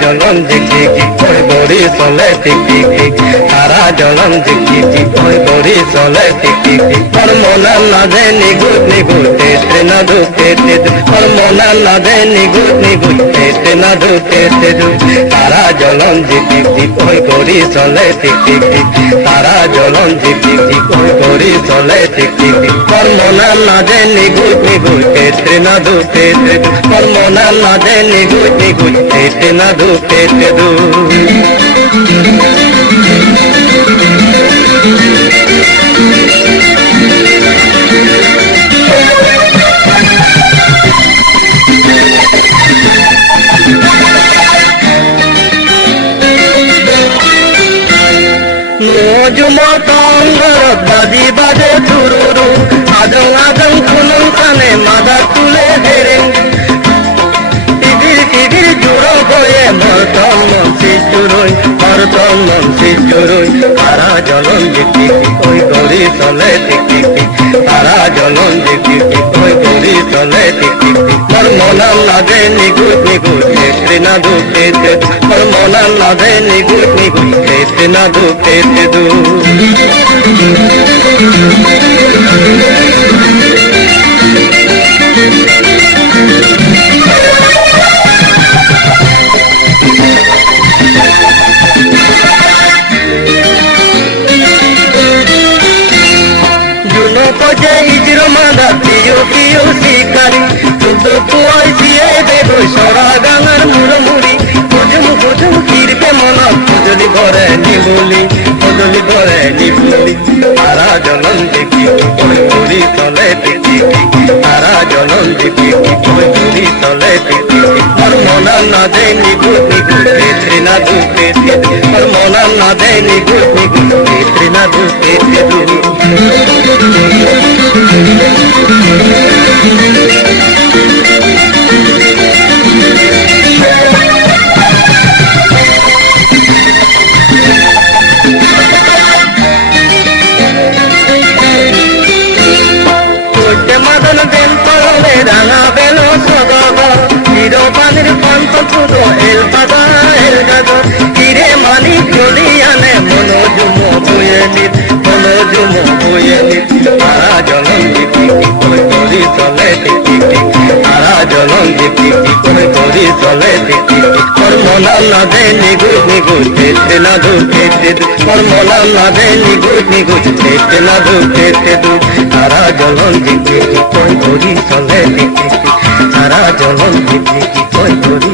জলন দেখি কি কই বড়ি চলে টিকি তারা জলন দেখি কি কই বড়ি চলে টিকি হরমোনা নাদে নিগুত নিগুতে না দুতে হরমোনা নাদে নিগুত নিগুতে না দুতে তারা জলন দেখি কি কই বড়ি চলে টিকি তারা জলন দেখি কি কই বড়ি চলে টিকি হরমোনা নাদে নিগুত নিগুতে না দুতে হরমোনা নাদে নিগুত নিগুতে না দুতে দু বাজি বাজে চুরুরু আদং আদং খুলু কানে মাদা তুলে ধরে টিভির টিভির জোড়ো হয়ে মরতম শিশুরই মরতম শিশুরই তারা জলন দেখি কই গড়ি চলে দেখি তারা জলন দেখি কই গড়ি চলে দেখি মোর মনাল লাগে নিগুত নিগুত না দুতে মোর মনাল লাগে নিগুত নিগুত না দুতে দু শিকারি তুই দিয়ে দেবো সরা গাঙার মুড়মুড়ি বুঝুম বুঝুম কিরবে মনা খুজলি ঘরে নিবুলি খুজলি ঘরে নিবুলি তারা জলন দেখি কই ঘুরি চলে দেখি তারা জলন দেখি কই ঘুরি চলে দেখি হরমোনা না দে নিগুত নিগুতে না দুতে হরমোনা না দে নিগুত নিগুতে না দুতে দু মদন বেল পড়লে রাঙা বেল সদব হিরো পানির পন্ত ছুটো এল পাতা এল গাজর হিরে মানি চলি আনে মনোজুম বয়ে নিত মনোজুম বয়ে নিত তারা জলন দেখি কই করি চলে দেখি তারা জলন দেখি কই করি চলে দেখি হরমোনা নাদে নিগুত নিগুতে না দুতে হরমোনা নাদে নিগুত নিগুতে না দুতে তারা জলন দেখি কই করি চলে দেখি তারা জলন দেখি কই করি